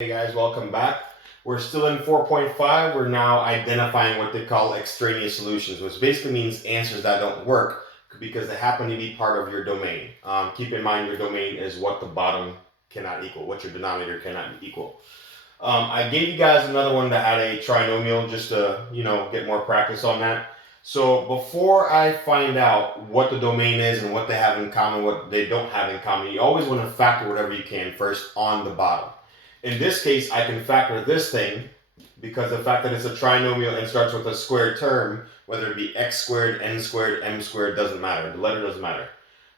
Hey guys, welcome back. We're still in 4.5. We're now identifying what they call extraneous solutions, which basically means answers that don't work because they happen to be part of your domain. Keep in mind your domain is what the bottom cannot equal, what your denominator cannot equal. I gave you guys another one that had a trinomial just to, get more practice on that. So before I find out what the domain is and what they have in common, what they don't have in common, you always want to factor whatever you can first on the bottom. In this case, I can factor this thing because the fact that it's a trinomial and starts with a squared term, whether it be x squared, n squared, m squared, doesn't matter. The letter doesn't matter.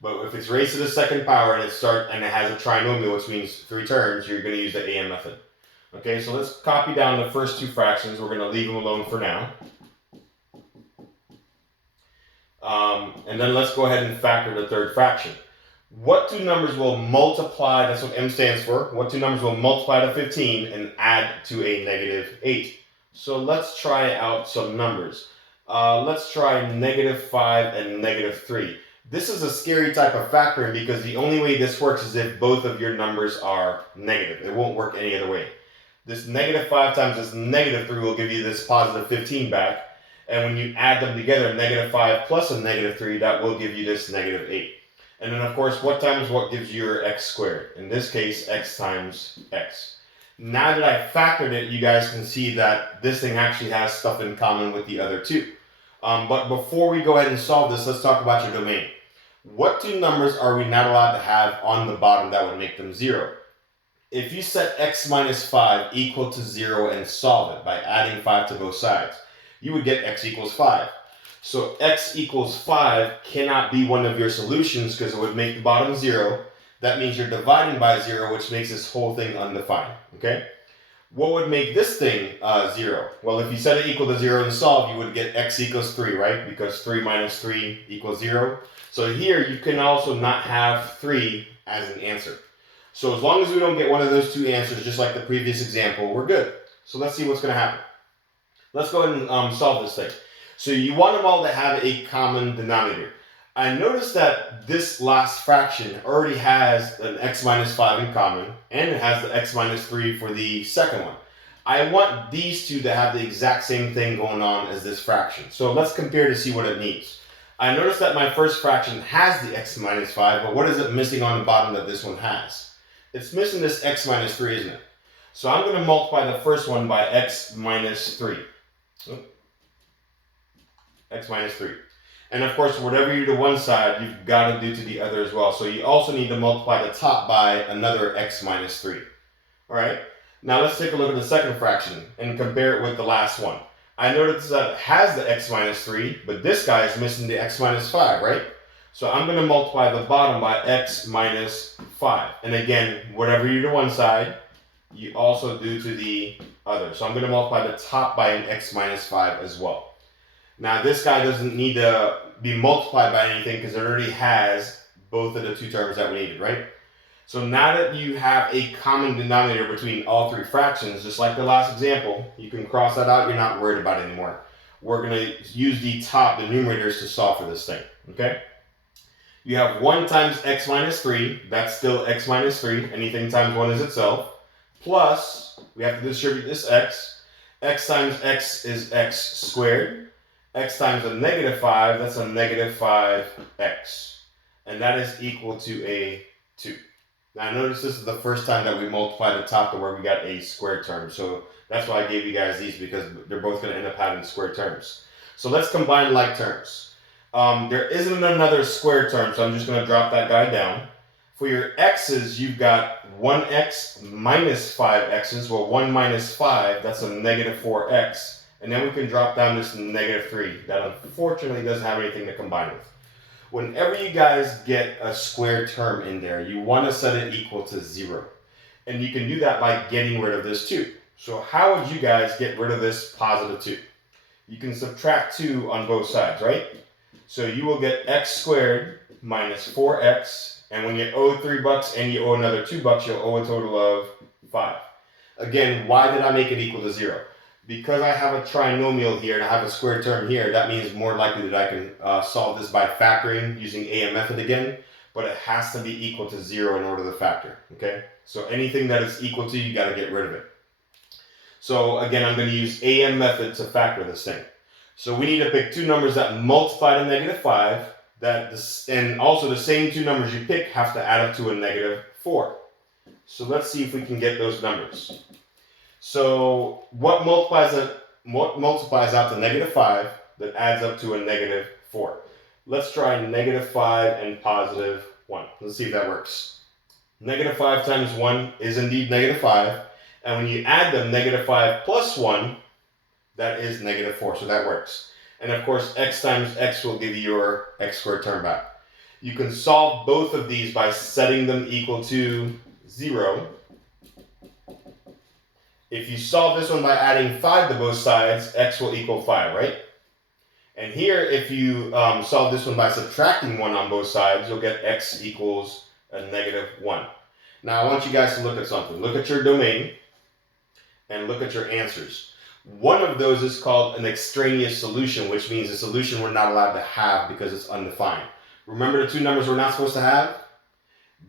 But if it's raised to the second power and it has a trinomial, which means three terms, you're going to use the AM method. Okay, so let's copy down the first two fractions. We're going to leave them alone for now. And then let's go ahead and factor the third fraction. What two numbers will multiply, that's what m stands for, what two numbers will multiply to 15 and add to a negative 8? So let's try out some numbers. Let's try negative 5 and negative 3. This is a scary type of factoring because the only way this works is if both of your numbers are negative. It won't work any other way. This negative 5 times this negative 3 will give you this positive 15 back. And when you add them together, negative 5 plus a negative 3, that will give you this negative 8. And then, of course, what times what gives you your x squared? In this case, x times x. Now that I've factored it, you guys can see that this thing actually has stuff in common with the other two. But before we go ahead and solve this, let's talk about your domain. What two numbers are we not allowed to have on the bottom that would make them 0? If you set x minus 5 equal to 0 and solve it by adding 5 to both sides, you would get x equals 5. So x equals 5 cannot be one of your solutions because it would make the bottom 0. That means you're dividing by 0, which makes this whole thing undefined. Okay? What would make this thing 0? Well, if you set it equal to 0 and solve, you would get x equals 3, right? Because 3 minus 3 equals 0. So here you can also not have 3 as an answer. So as long as we don't get one of those two answers, just like the previous example, we're good. So let's see what's going to happen. Let's go ahead and solve this thing. So you want them all to have a common denominator. I noticed that this last fraction already has an x minus 5 in common, and it has the x minus 3 for the second one. I want these two to have the exact same thing going on as this fraction. So let's compare to see what it needs. I noticed that my first fraction has the x minus 5, but what is it missing on the bottom that this one has? It's missing this x minus 3, isn't it? So I'm going to multiply the first one by x minus 3. X minus 3. And of course, whatever you do to one side, you've got to do to the other as well. So you also need to multiply the top by another x minus 3. All right? Now let's take a look at the second fraction and compare it with the last one. I noticed that it has the x minus 3, but this guy is missing the x minus 5, right? So I'm going to multiply the bottom by x minus 5. And again, whatever you do to one side, you also do to the other. So I'm going to multiply the top by an x minus 5 as well. Now this guy doesn't need to be multiplied by anything because it already has both of the two terms that we needed, right? So now that you have a common denominator between all three fractions, just like the last example, you can cross that out, you're not worried about it anymore. We're going to use the numerators to solve for this thing, okay? You have 1 times x minus 3, that's still x minus 3, anything times 1 is itself, plus, we have to distribute this x times x is x squared, x times a negative 5, that's a negative 5x. And that is equal to a 2. Now notice this is the first time that we multiplied the top to where we got a squared term. So that's why I gave you guys these because they're both going to end up having squared terms. So let's combine like terms. There isn't another squared term, so I'm just going to drop that guy down. For your x's, you've got 1x minus 5x's. Well, 1 minus 5, that's a negative 4x. And then we can drop down this negative 3. That unfortunately doesn't have anything to combine with. Whenever you guys get a squared term in there, you want to set it equal to 0. And you can do that by getting rid of this 2. So how would you guys get rid of this positive 2? You can subtract 2 on both sides, right? So you will get x squared minus 4x. And when you owe $3 and you owe another $2, you'll owe a total of 5. Again, why did I make it equal to 0? Because I have a trinomial here and I have a squared term here, that means more likely that I can solve this by factoring using AM method again. but it has to be equal to 0 in order to factor, okay? So anything that is equal to, you got to get rid of it. So again, I'm going to use AM method to factor this thing. So we need to pick two numbers that multiply to -5, and also the same two numbers you pick have to add up to a -4. So let's see if we can get those numbers. So what multiplies out to -5 that adds up to a -4? Let's try -5 and +1. Let's see if that works. -5 times 1 is indeed -5. And when you add them, -5 plus 1, that is -4. So that works. And of course, x times x will give you your x squared term back. You can solve both of these by setting them equal to 0. If you solve this one by adding 5 to both sides, x will equal 5, right? And here, if you solve this one by subtracting 1 on both sides, you'll get x equals a -1. Now, I want you guys to look at something. Look at your domain and look at your answers. One of those is called an extraneous solution, which means a solution we're not allowed to have because it's undefined. Remember the two numbers we're not supposed to have?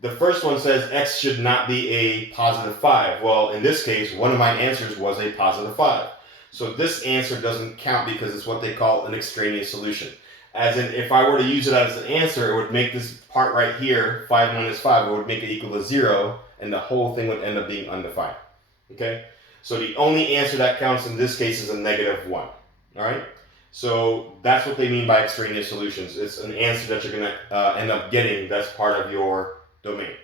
The first one says x should not be a +5. Well, in this case, one of my answers was a +5. So this answer doesn't count because it's what they call an extraneous solution. As in, if I were to use it as an answer, it would make this part right here, 5 minus 5, it would make it equal to 0, and the whole thing would end up being undefined. Okay? So the only answer that counts in this case is a -1. All right? So that's what they mean by extraneous solutions. It's an answer that you're going to end up getting that's part of your domain.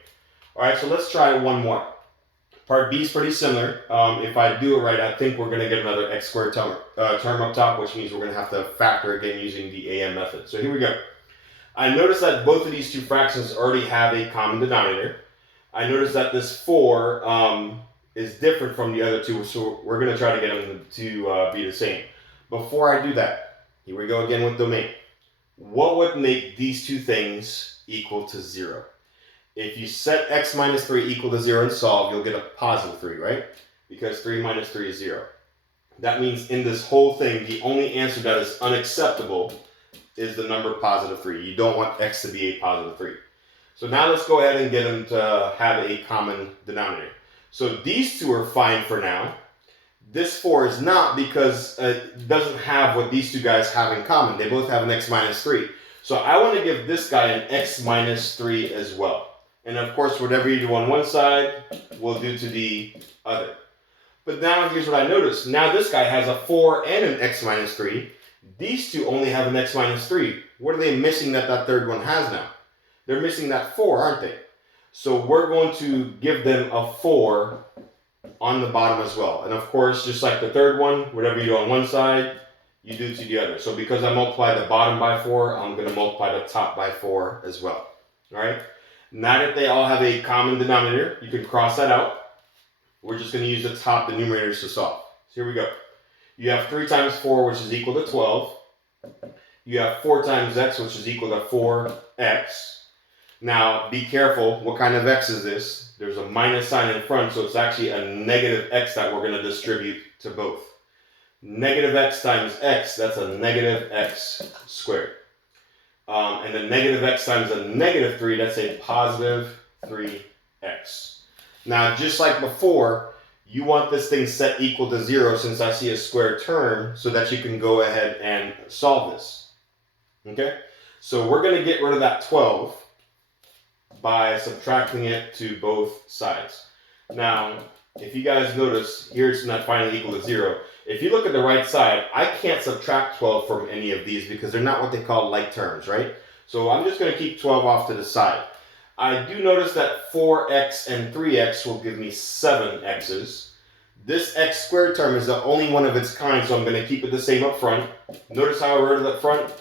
All right, so let's try one more. Part B is pretty similar. If I do it right, I think we're going to get another x squared term up top, which means we're going to have to factor again using the AM method. So here we go. I notice that both of these two fractions already have a common denominator. I notice that this 4 is different from the other two, so we're going to try to get them to be the same. Before I do that, here we go again with domain. What would make these two things equal to 0? If you set x minus 3 equal to 0 and solve, you'll get a +3, right? Because 3 minus 3 is 0. That means in this whole thing, the only answer that is unacceptable is the number +3. You don't want x to be a +3. So now let's go ahead and get them to have a common denominator. So these two are fine for now. This 4 is not because it doesn't have what these two guys have in common. They both have an x minus 3. So I want to give this guy an x minus 3 as well. And of course, whatever you do on one side, we'll do to the other. But now here's what I noticed. Now this guy has a 4 and an x minus 3. These two only have an x minus 3. What are they missing that that third one has now? They're missing that 4, aren't they? So we're going to give them a 4 on the bottom as well. And of course, just like the third one, whatever you do on one side, you do to the other. So because I multiply the bottom by 4, I'm going to multiply the top by 4 as well. All right? Now that they all have a common denominator, you can cross that out. We're just going to use the top, the numerators to solve. So here we go. You have 3 times 4, which is equal to 12. You have 4 times x, which is equal to 4x. Now, be careful. What kind of x is this? There's a minus sign in front, so it's actually a negative x that we're going to distribute to both. Negative x times x, that's a negative x squared. And the negative x times a negative 3, that's a positive 3x. Now, just like before, you want this thing set equal to 0 since I see a square term so that you can go ahead and solve this. Okay? So we're going to get rid of that 12 by subtracting it to both sides. Now, if you guys notice, here it's not finally equal to 0. If you look at the right side, I can't subtract 12 from any of these because they're not what they call like terms, right? So I'm just going to keep 12 off to the side. I do notice that 4x and 3x will give me 7x's. This x squared term is the only one of its kind, so I'm going to keep it the same up front. Notice how I wrote it up front?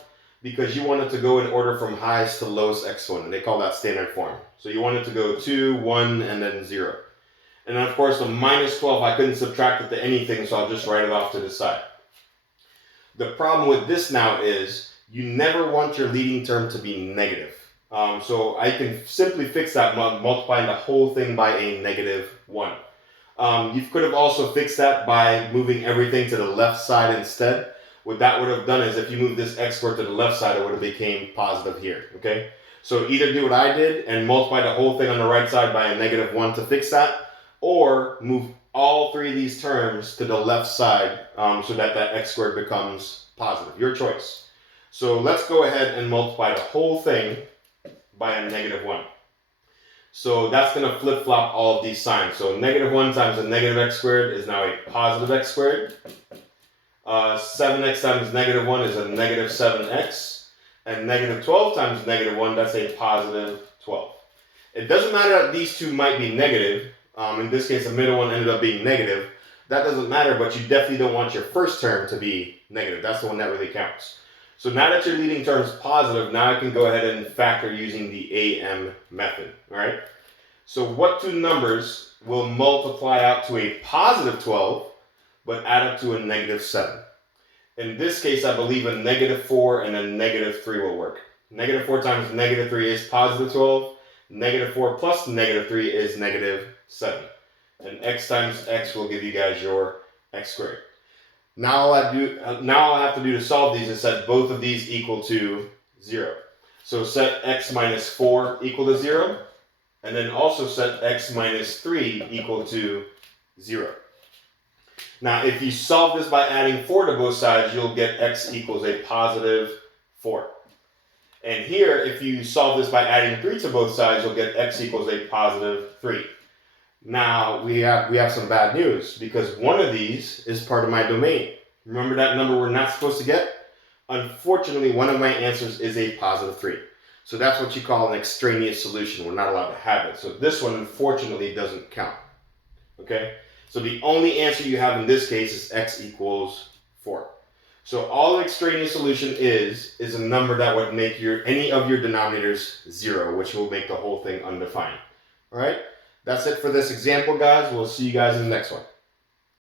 Because you want it to go in order from highest to lowest exponent. They call that standard form. So you want it to go 2, 1, and then 0. And then of course the minus 12, I couldn't subtract it to anything, so I'll just write it off to the side. The problem with this now is you never want your leading term to be negative. So I can simply fix that multiplying the whole thing by a -1. You could have also fixed that by moving everything to the left side instead. What that would have done is if you move this x squared to the left side, it would have became positive here, okay? So either do what I did and multiply the whole thing on the right side by a -1 to fix that, or move all three of these terms to the left side so that that x squared becomes positive. Your choice. So let's go ahead and multiply the whole thing by a -1. So that's going to flip-flop all of these signs. So -1 times a -x squared is now a positive x squared. 7x times -1 is a -7x. And -12 times -1, that's a positive 12. It doesn't matter that these two might be negative. In this case, the middle one ended up being negative. That doesn't matter, but you definitely don't want your first term to be negative. That's the one that really counts. So now that your leading term is positive, now I can go ahead and factor using the AM method. All right. So what two numbers will multiply out to a positive 12, but add up to a -7? In this case, I believe a -4 and a -3 will work. -4 times -3 is positive 12. -4 plus -3 is -7. And x times x will give you guys your x squared. Now all I have to do to solve these is set both of these equal to 0. So set x minus 4 equal to 0, and then also set x minus 3 equal to 0. Now, if you solve this by adding 4 to both sides, you'll get x equals a positive 4. And here, if you solve this by adding 3 to both sides, you'll get x equals a positive 3. Now, we have some bad news, because one of these is part of my domain. Remember that number we're not supposed to get? Unfortunately, one of my answers is a positive 3. So that's what you call an extraneous solution. We're not allowed to have it. So this one, unfortunately, doesn't count. Okay? So the only answer you have in this case is x equals 4. So all an extraneous solution is a number that would make any of your denominators 0, which will make the whole thing undefined. All right? That's it for this example, guys. We'll see you guys in the next one.